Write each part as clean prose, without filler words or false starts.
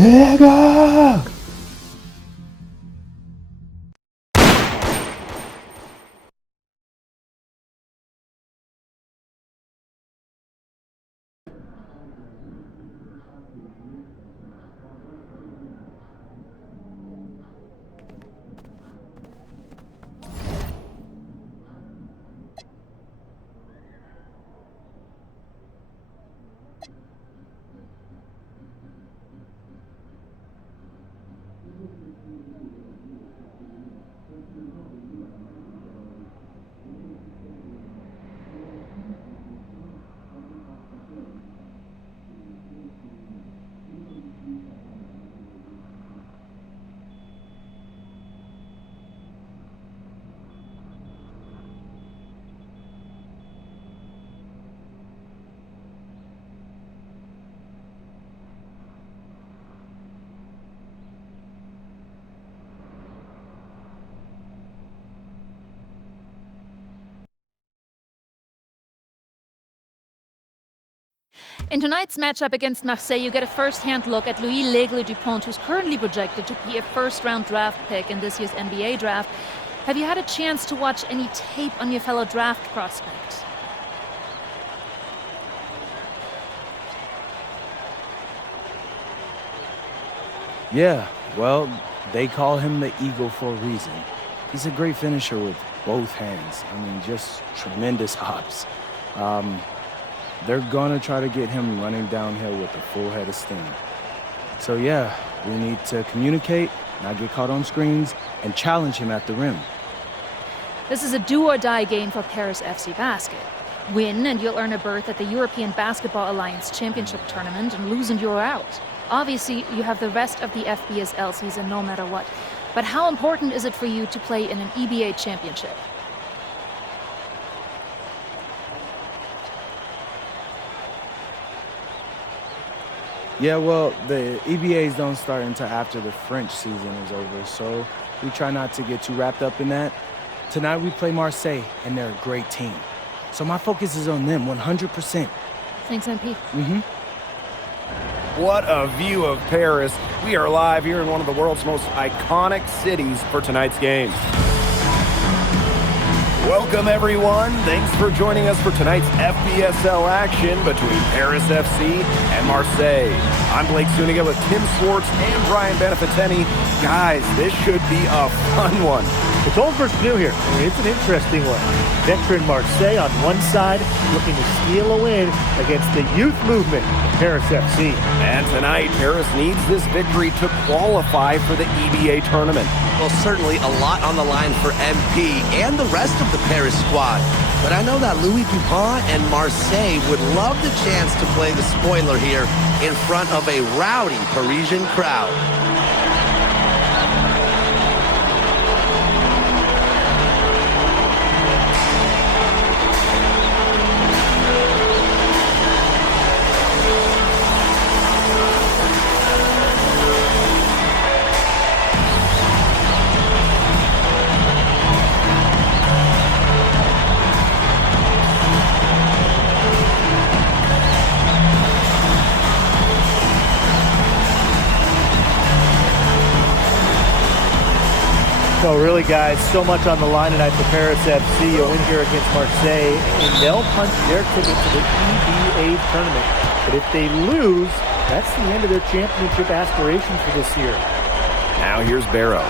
Nigga! In tonight's matchup against Marseille, you get a first-hand look at Louis L'Aigle Dupont, who's currently projected to be a first-round draft pick in this year's NBA draft. Have you had a chance to watch any tape on your fellow draft prospect? Yeah, well, they call him the Eagle for a reason. He's a great finisher with both hands. I mean, just tremendous hops. They're gonna try to get him running downhill with a full head of steam. So yeah, we need to communicate, not get caught on screens, and challenge him at the rim. This is a do-or-die game for Paris FC Basket. Win and you'll earn a berth at the European Basketball Alliance Championship Tournament, and lose and you're out. Obviously, you have the rest of the FBSL season no matter what. But how important is it for you to play in an EBA championship? Yeah, well, the EBAs don't start until after the French season is over, so we try not to get too wrapped up in that. Tonight we play Marseille, and they're a great team. So my focus is on them 100%. Thanks, MP. What a view of Paris. We are live here in one of the world's most iconic cities for tonight's game. Welcome, everyone. Thanks for joining us for tonight's FBSL action between Paris FC and Marseille. I'm Blake Zuniga with Tim Swartz and Brian Beneficeni. Guys, this should be a fun one. It's old versus new here. It's an interesting one. Veteran Marseille on one side, looking to steal a win against the youth movement, Paris FC. And tonight, Paris needs this victory to qualify for the EBA tournament. Well, certainly a lot on the line for MP and the rest of the Paris squad. But I know that Louis Dupont and Marseille would love the chance to play the spoiler here in front of a rowdy Parisian crowd. No, really, guys, so much on the line tonight for Paris FC. A win here against Marseille, and they'll punch their ticket to the EBA tournament. But if they lose, that's the end of their championship aspirations for this year. Now here's Barrow.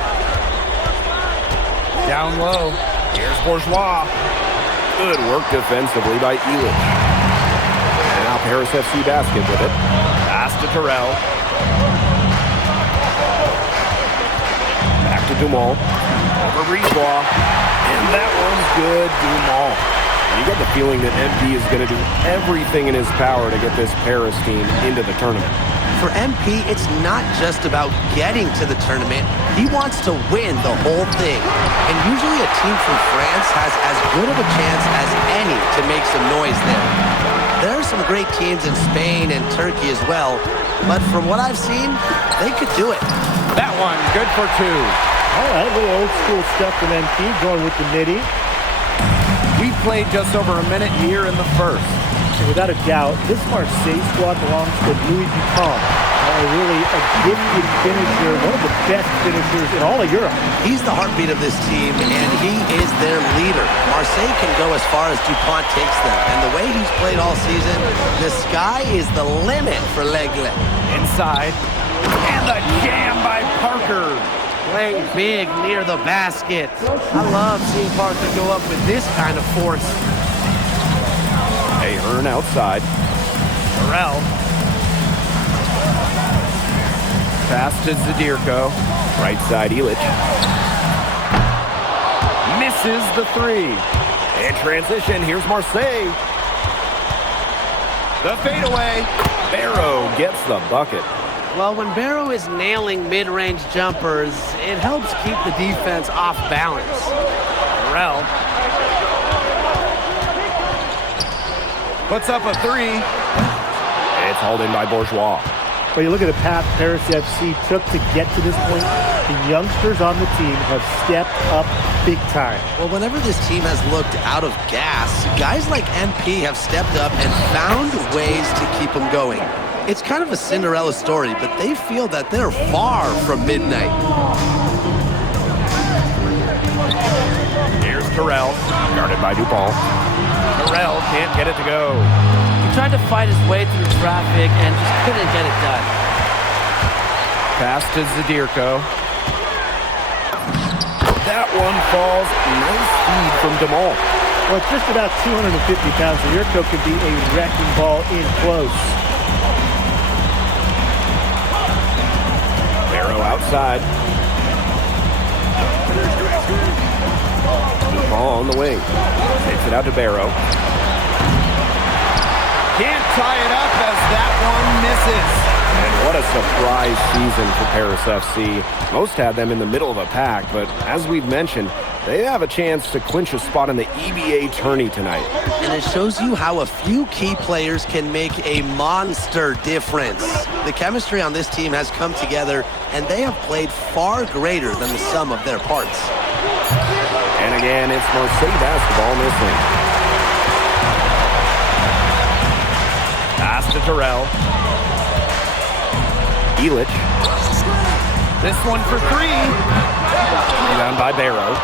Down low. Here's Bourgeois. Good work defensively by Elich. And now Paris FC Basket with it. Pass to Terrell. Back to Dumont. Over Brisebois. And that one's good, Dumont. You get the feeling that MP is going to do everything in his power to get this Paris team into the tournament. For MP, it's not just about getting to the tournament. He wants to win the whole thing. And usually a team from France has as good of a chance as any to make some noise there. There are some great teams in Spain and Turkey as well, but from what I've seen, they could do it. That one, good for two. All right, a little old school stuff from MP, going with the midi. We played just over a minute here in the first. And without a doubt, this Marseille squad belongs to Louis Dupont. a gifted finisher, one of the best finishers in all of Europe. He's the heartbeat of this team, and he is their leader. Marseille can go as far as DuPont takes them, and the way he's played all season, the sky is the limit for L'Aigle. Inside. And the jam by Parker. Playing big near the basket. I love seeing Parker go up with this kind of force. Ahern outside. Terrell. Pass to Zadirko. Right side, Ilic. Misses the three. In transition, here's Marseille. The fadeaway. Barrow gets the bucket. Well, when Barrow is nailing mid-range jumpers, it helps keep the defense off balance. Terrell. Puts up a three. It's hauled in by Bourgeois. But you look at the path Paris FC took to get to this point, the youngsters on the team have stepped up big time. Well, whenever this team has looked out of gas, guys like MP have stepped up and found ways to keep them going. It's kind of a Cinderella story, but they feel that they're far from midnight. Here's Terrell, guarded by Dupont. Terrell can't get it to go. He tried to fight his way through traffic and just couldn't get it done. Pass to Zadirko. That one falls. Nice feed from DeMol. Well, it's just about 250 pounds, so Zadirko could be a wrecking ball in close. Barrow outside. Ball on the wing. Takes it out to Barrow. Can't tie it up as that one misses. And what a surprise season for Paris FC. Most had them in the middle of a pack, but as we've mentioned, they have a chance to clinch a spot in the EBA tourney tonight. And it shows you how a few key players can make a monster difference. The chemistry on this team has come together, and they have played far greater than the sum of their parts. And again, it's Marseille basketball missing. Pass to Terrell. Ilic. This one for three. Rebound by Barrow.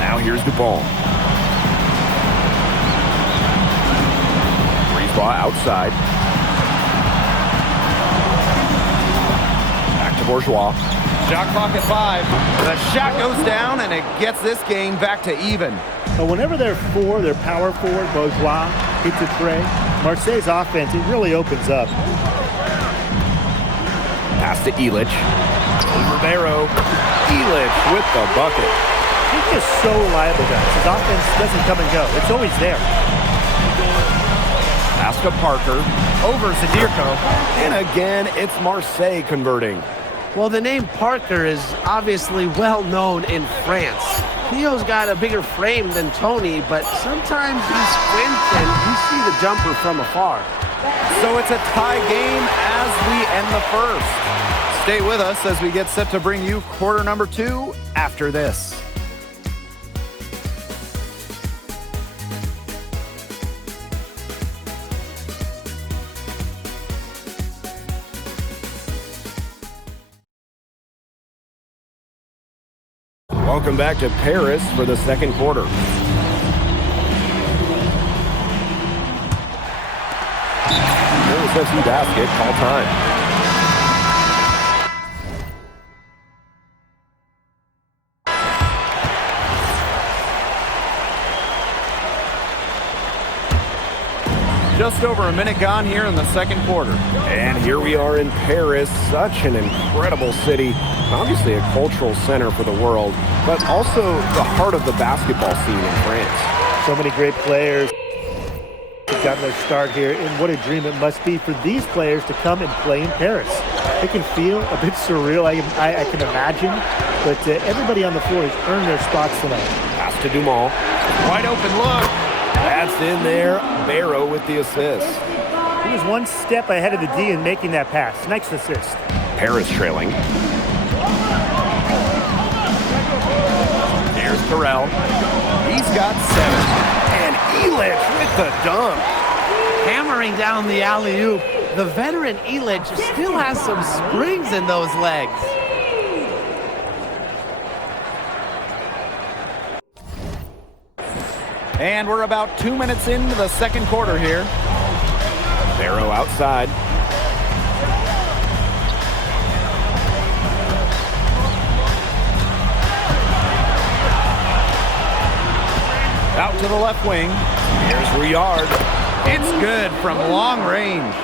Now here's Dupont. Ball outside. Back to Bourgeois. Shot clock at 5. The shot goes down, and it gets this game back to even. But whenever their power forward, Bourgeois, hits a tray, Marseille's offense, it really opens up. Pass to Ilic. Over Barrow. Ilic with the bucket. He's just so reliable, guys. His offense doesn't come and go. It's always there. Pass to Parker. Over Zadirko. And again, it's Marseille converting. Well, the name Parker is obviously well known in France. Theo's got a bigger frame than Tony, but sometimes he squints and you see the jumper from afar. So it's a tie game as we end the first. Stay with us as we get set to bring you quarter number 2 after this. Welcome back to Paris for the second quarter. Paris FC basket, call time. Just over a minute gone here in the second quarter. And here we are in Paris, such an incredible city. Obviously a cultural center for the world, but also the heart of the basketball scene in France. So many great players have gotten their start here, and what a dream it must be for these players to come and play in Paris. It can feel a bit surreal, I can imagine, but everybody on the floor has earned their spots tonight. Pass to Dumont. Wide open look. That's in there. Barrow with the assist. He was one step ahead of the D in making that pass. Next assist. Paris trailing. There's Terrell. He's got 7. And Ilic with the dunk. hammering down the alley-oop. The veteran Illich still has some springs in those legs. And we're about 2 minutes into the second quarter here. Barrow outside. Out to the left wing. Here's Rouillard. It's good from long range.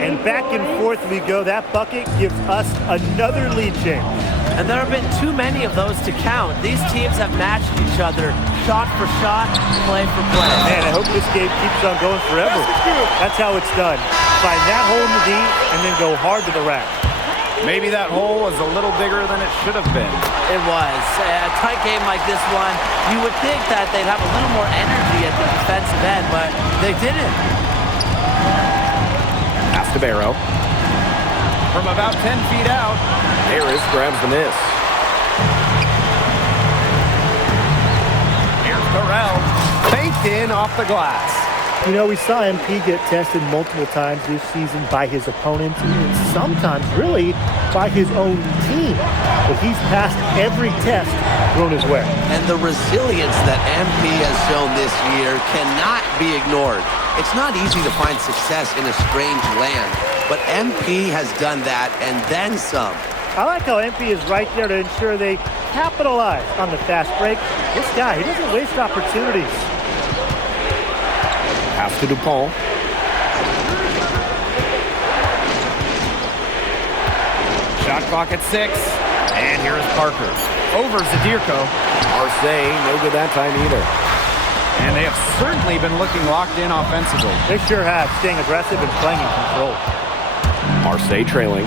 And back and forth we go. That bucket gives us another lead change. And there have been too many of those to count. These teams have matched each other, shot for shot, play for play. Man, I hope this game keeps on going forever. That's how it's done. Find that hole in the D and then go hard to the rack. Maybe that hole is a little bigger than it should have been. It was. A tight game like this one, you would think that they'd have a little more energy at the defensive end, but they didn't. Pass to Barrow. From about 10 feet out, Harris grabs the miss. Here's Terrell. Faked in off the glass. You know, we saw MP get tested multiple times this season by his opponents and sometimes really by his own team. But he's passed every test thrown his way. And the resilience that MP has shown this year cannot be ignored. It's not easy to find success in a strange land, but MP has done that and then some. I like how MP is right there to ensure they capitalize on the fast break. This guy, he doesn't waste opportunities. Pass to DuPont. Shot clock at 6. And here is Parker. Over Zadirko. Marseille, no good that time either. And they have certainly been looking locked in offensively. They sure have, staying aggressive and playing in control. Marseille trailing.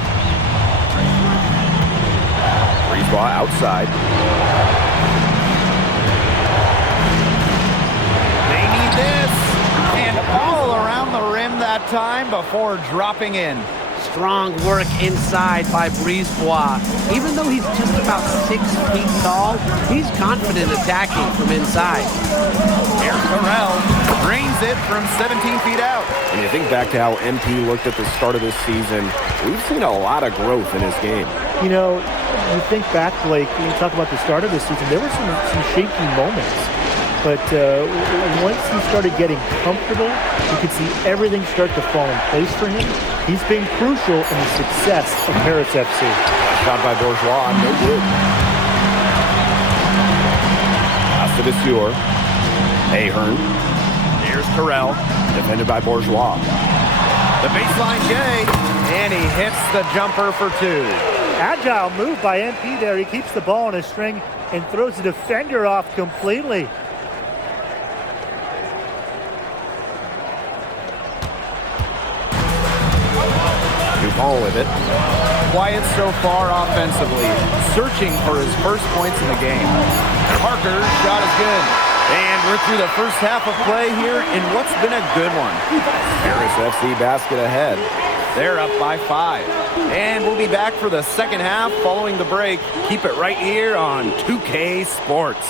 Brisebois outside. They need this. And all around the rim that time before dropping in. Strong work inside by Brisebois. Even though he's just about 6 feet tall, he's confident attacking from inside. Here's Terrell. Drains it from 17 feet out. When you think back to how MP looked at the start of this season, we've seen a lot of growth in his game. You know, you think back, Blake, when you talk about the start of the season, there were some shaky moments. But once he started getting comfortable, you could see everything start to fall in place for him. He's been crucial in the success of Paris FC. Shot by Bourgeois, no good. Pass to Desure. Ahern. Here's Terrell, defended by Bourgeois. The baseline J, and he hits the jumper for 2. Agile move by MP there. He keeps the ball on a string and throws the defender off completely. DuPont with it. Quiet so far offensively, searching for his first points in the game. Parker's shot is good. And we're through the first half of play here in what's been a good one. Paris FC basket ahead. They're up by 5. And we'll be back for the second half following the break. Keep it right here on 2K Sports.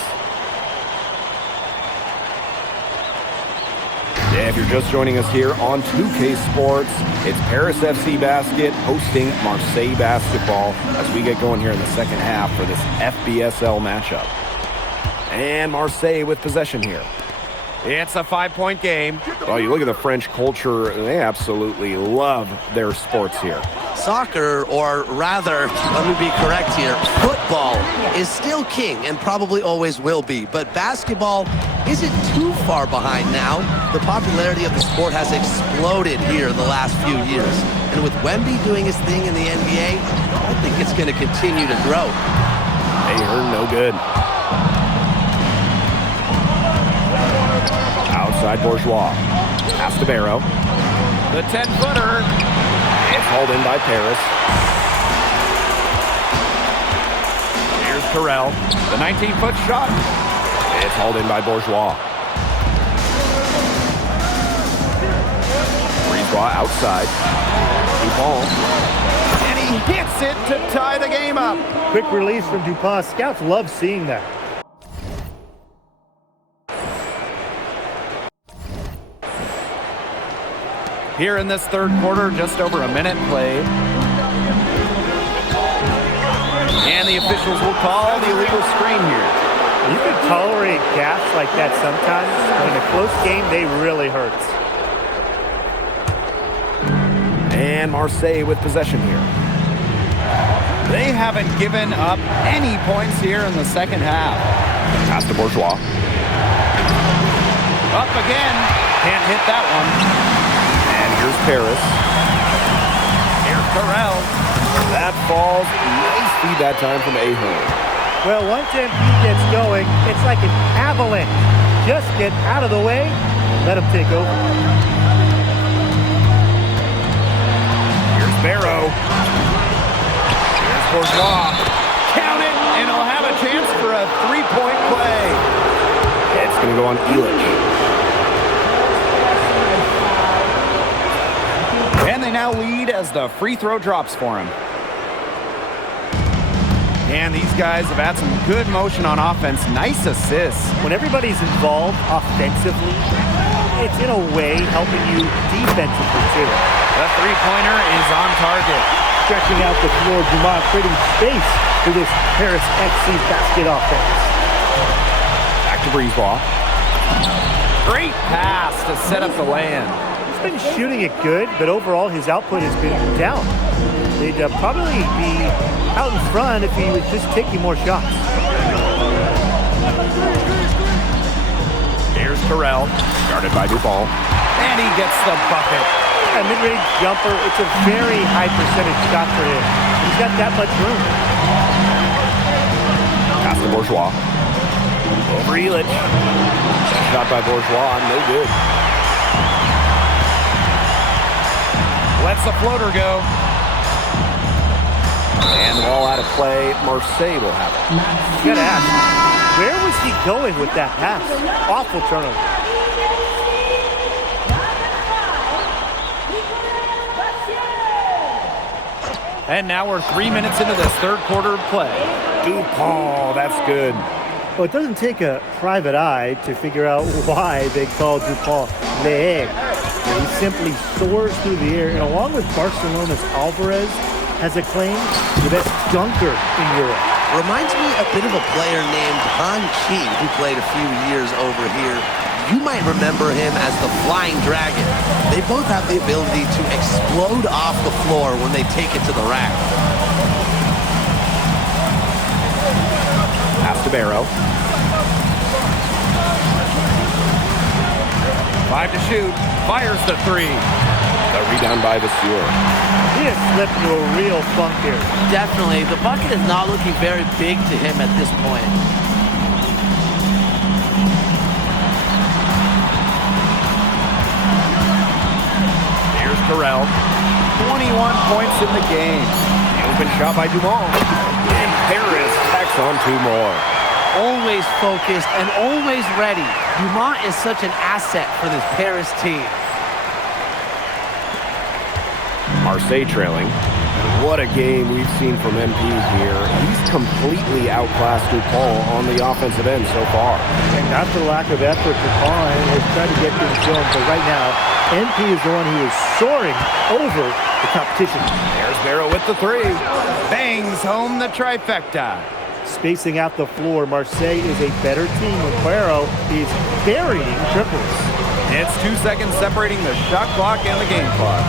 Yeah, if you're just joining us here on 2K Sports, it's Paris FC Basket hosting Marseille Basketball as we get going here in the second half for this FBSL matchup. And Marseille with possession here. It's a 5-point game. Oh, you look at the French culture, they absolutely love their sports here. Soccer, or rather, let me be correct here, football is still king and probably always will be, but basketball isn't too far behind now. The popularity of the sport has exploded here the last few years. And with Wemby doing his thing in the NBA, I think it's going to continue to grow. Ahern, no good. Outside Bourgeois. Pass to Barrow. The 10-footer. It's hauled in by Paris. Here's Terrell. The 19-foot shot. It's hauled in by Bourgeois. Brisebois outside. DuPont. And he hits it to tie the game up. Quick release from DuPont. Scouts love seeing that. here in this third quarter, just over a minute played. And the officials will call the illegal screen here. You can tolerate gaps like that sometimes, but in a close game, they really hurt. And Marseille with possession here. They haven't given up any points here in the second half. Pass to Bourgeois. Up again. Can't hit that one. And here's Paris. Here's Carell. That falls. Nice feed that time from Ahern. Well, once MP gets going, it's like an avalanche. Just get out of the way and let them take over. Here's Barrow. Here's Bourgeois. Count it, and he'll have a chance for a three-point play. It's going to go on Elich. And they now lead as the free throw drops for him. And these guys have had some good motion on offense. Nice assists. When everybody's involved offensively, it's in a way helping you defensively too. The three-pointer is on target. Stretching out the floor, Dumont creating space for this Paris FC basket offense. Back to Brisebois. Great pass to set up the land. He's been shooting it good, but overall his output has been down. They'd probably be out in front if he was just taking more shots. Here's Carell, guarded by Dupont. And he gets the bucket. A mid-range jumper, it's a very high percentage shot for him. He's got that much room. Pass to Bourgeois. Over Elich. Shot by Bourgeois, no good. Lets the floater go. And the ball out of play. Marseille will have it. You gotta ask, where was he going with that pass? Awful turnover. And now we're 3 minutes into this third quarter of play. Dupont, that's good. Well, it doesn't take a private eye to figure out why they call Dupont Le Egg. He simply soars through the air, and along with Barcelona's Alvarez, has a claim to the best dunker in Europe. Reminds me a bit of a player named Han Chi, who played a few years over here. You might remember him as the Flying Dragon. They both have the ability to explode off the floor when they take it to the rack. Pass to Barrow. 5 to shoot. Fires the three. The rebound by Vasseur. He has slipped into a real funk here. Definitely. The bucket is not looking very big to him at this point. Here's Carell. 21 points in the game. The open shot by Dumont. And Paris tacks on 2 more. Always focused and always ready. Dumont is such an asset for this Paris team. Marseille trailing. What a game we've seen from MP here. He's completely outclassed Dupont on the offensive end so far. And not for lack of effort, Dupont has tried to get things going, but right now, MP is the one who is soaring over the competition. There's Barrow with the three. Bangs home the trifecta. Spacing out the floor, Marseille is a better team when Barrow is burying triples. It's 2 seconds separating the shot clock and the game clock.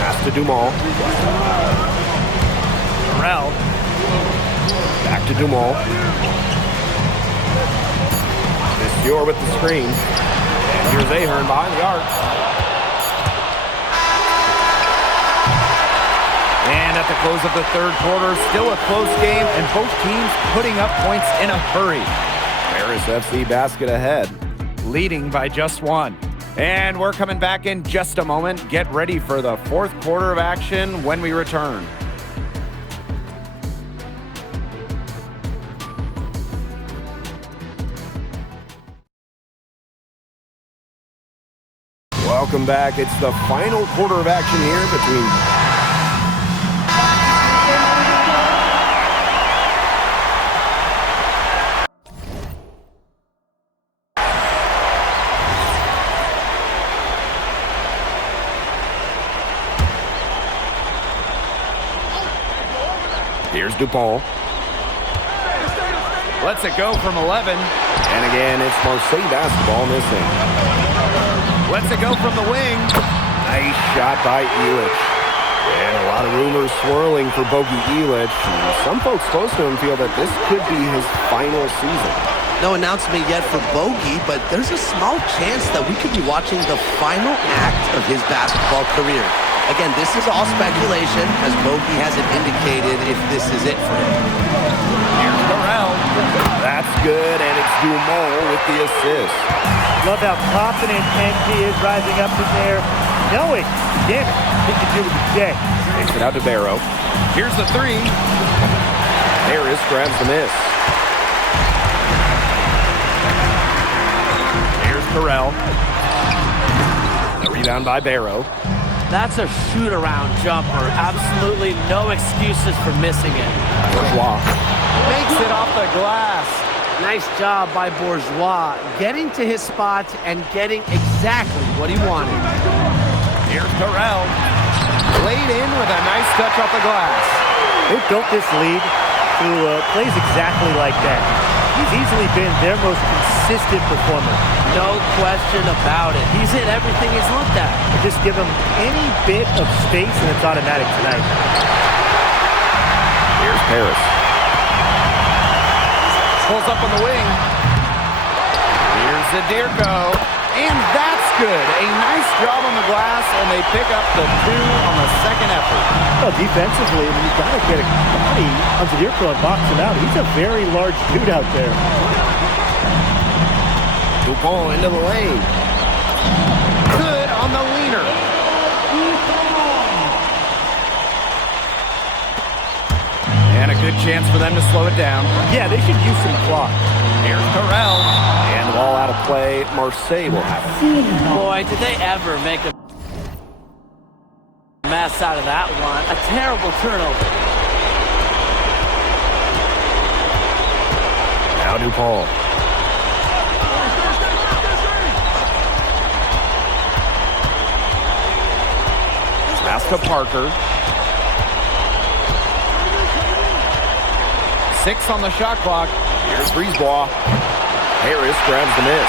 Pass to Dumont. Carell. Back to Dumont. Vasseur with the screen. And here's Ahern behind the arc. And at the close of the third quarter, still a close game, and both teams putting up points in a hurry. Paris FC basket ahead, leading by just 1. And we're coming back in just a moment. Get ready for the fourth quarter of action when we return. Welcome back. It's the final quarter of action here between Here's DuPont. Lets it go from 11. And again, it's Marseille basketball in this thing. Lets it go from the wing. Nice shot by Illich. And a lot of rumors swirling for Bogey Illich. And some folks close to him feel that this could be his final season. No announcement yet for Bogey, but there's a small chance that we could be watching the final act of his basketball career. Again, this is all speculation, as Bogey hasn't indicated if this is it for him. Here's Burrell. That's good, and it's Dumont with the assist. Love how confident MP is rising up in there, knowing, damn it, he can do it today. Takes it out to Barrow. Here's the three. Harris grabs the miss. Here's Terrell. The rebound by Barrow. That's a shoot-around jumper. Absolutely no excuses for missing it. Bourgeois. Makes it off the glass. Nice job by Bourgeois, getting to his spot and getting exactly what he wanted. Here's Terrell. Laid in with a nice touch off the glass. They built this lead through plays exactly like that. He's easily been their most consistent performer. No question about it. He's hit everything he's looked at. Just give him any bit of space and it's automatic tonight. Here's Paris. Pulls up on the wing. Here's Zadirko. And that's good. A nice job on the glass, and they pick up the 2 on the second effort. Well, defensively, you've got to get a body on Zadirko and box him out. He's a very large dude out there. Dupont into the lane. Good on the leaner. And a good chance for them to slow it down. Yeah, they should use some clock. Here's Terrell. And the ball out of play. Marseille will have it. Boy, did they ever make a mess out of that one. A terrible turnover. Now DuPont. Pass to Parker. 6 on the shot clock. Here's Brisebois. Harris grabs the miss.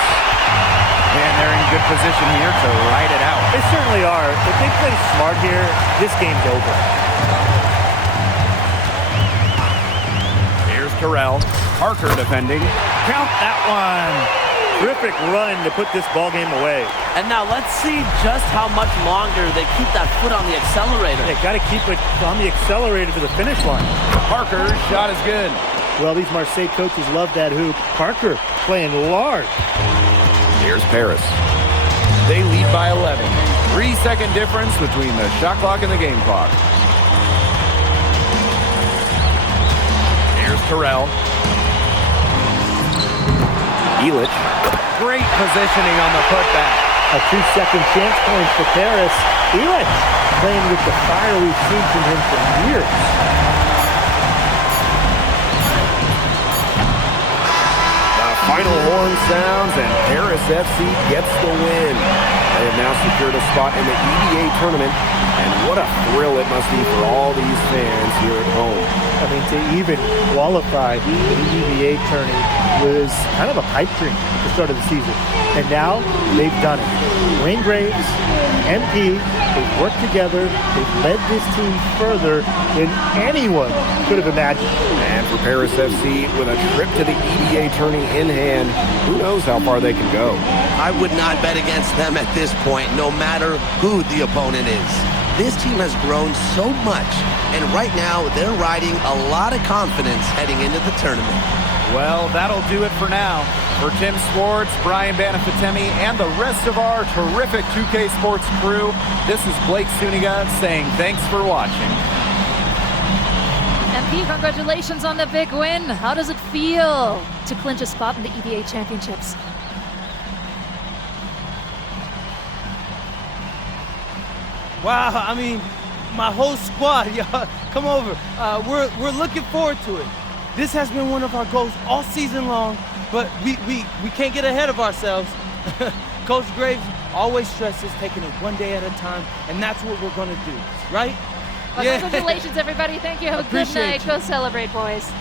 And they're in good position here to ride it out. They certainly are. If they play smart here, this game's over. Here's Terrell. Parker defending. Count that one. Terrific run to put this ball game away. And now let's see just how much longer they keep that foot on the accelerator. They got to keep it on the accelerator to the finish line. Parker's shot is good. Well, these Marseille coaches love that hoop. Parker playing large. Here's Paris. They lead by 11. 3-second difference between the shot clock and the game clock. Here's Terrell. Illich. Great positioning on the putback. A 2-second chance point for Paris. Illich playing with the fire we've seen from him for years. Final horn sounds, and Paris FC gets the win. They have now secured a spot in the EVA tournament, and what a thrill it must be for all these fans here at home. I mean, to even qualify for the EVA tourney was kind of a pipe dream at the start of the season. And now they've done it. Wayne Graves, MP, they've worked together. They've led this team further than anyone could have imagined. And for Paris FC, with a trip to the EVA tourney in hand, who knows how far they can go. I would not bet against them at this point, no matter who the opponent is. This team has grown so much, and right now they're riding a lot of confidence heading into the tournament. Well, that'll do it for now. For Tim Swartz, Brian Banafitemi, and the rest of our terrific 2K Sports crew, this is Blake Suniga saying thanks for watching. MP, congratulations on the big win. How does it feel to clinch a spot in the EVA Championships? Wow, I mean, my whole squad, y'all, come over. We're looking forward to it. This has been one of our goals all season long, but we can't get ahead of ourselves. Coach Graves always stresses taking it one day at a time, and that's what we're going to do, right? Well, Yeah. congratulations, everybody. Thank you. Have a good Appreciate night. you. Go celebrate, boys.